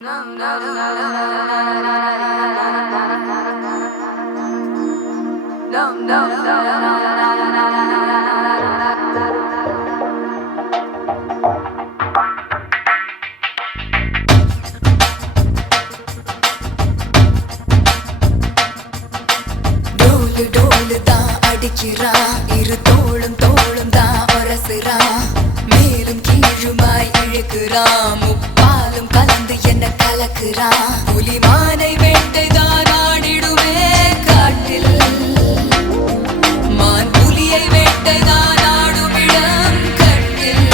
இரு தோளும் தோளும் தான் ஒரசுறான், மேலும் கீழுமாய் இழுக்கிறான், முப்பாலும் கலந்து என்ன கலக்குறான். புலிமானை வேட்டைதான் ஆடிடுமே காட்டில், மான் புலியை வேட்டைதான் ஆடுமிடம் கட்டில்.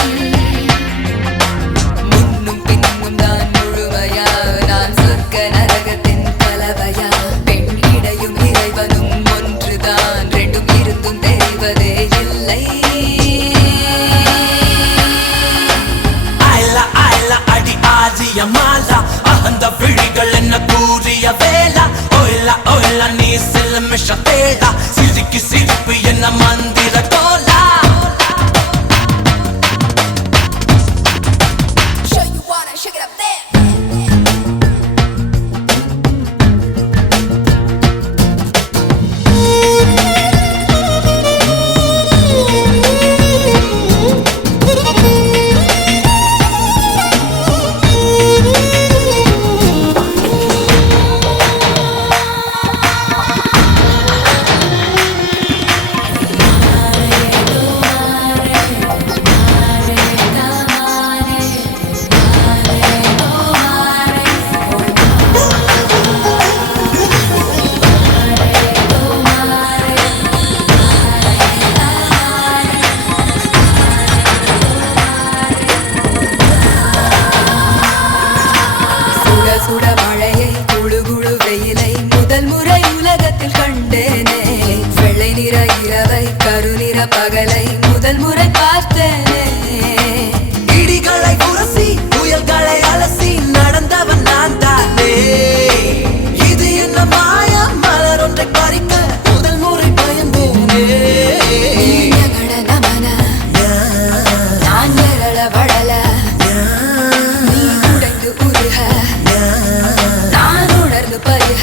முன்னும் பின்னும் தான் முழுமையா, நான் சொர்க்க நரகத்தின் கலவையா. பெண் இடையும் இறைவனும் ஒன்றுதான், ரெண்டும் இருந்தும் தெரிவதே இல்லை. மாலா அகந்த விழிகள் என்ன கூறிய வேளா, ஓய்லா ஓய்லா நீ சிலமிஷ தேடா, சிரிக்கு சிரிப்பு என்ன மந்திர கோலா. சுட மழையை குழு குழு வெயிலை முதல் முறை உலகத்தில் கண்டேனே. வெள்ளை நிற இரவை கருநிற பகலை முதல் முறை பார்த்தேனே. இடிகளை உரசி புயல்களை அலசி நடந்தவன் நான் தானே. இது என்ன மாயா மலர் ஒன்றை பறிக்க முதல் முறை பயந்தேனே. நமன நான் நிரள வளல, நீ உடைந்து உருக, நான் உணர்ந்து பருக.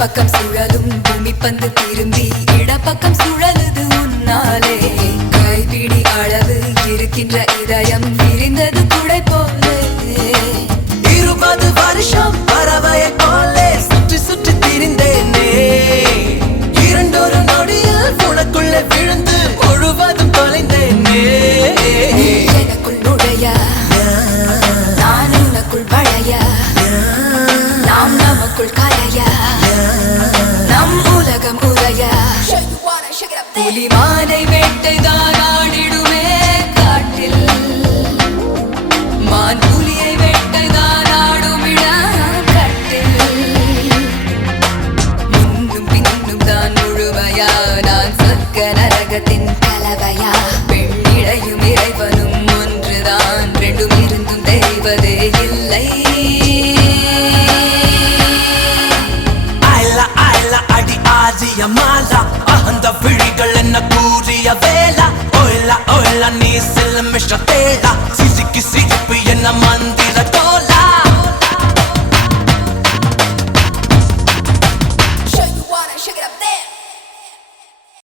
பக்கம் சுழலும் பூமி பந்து திரும்பி இடப்பக்கம் சுழலுது உன்னாலே. கைப்பிடி அளவு இருக்கின்ற இதயம் விரிந்தது குடை போலே. 20 வருஷம் பறவையை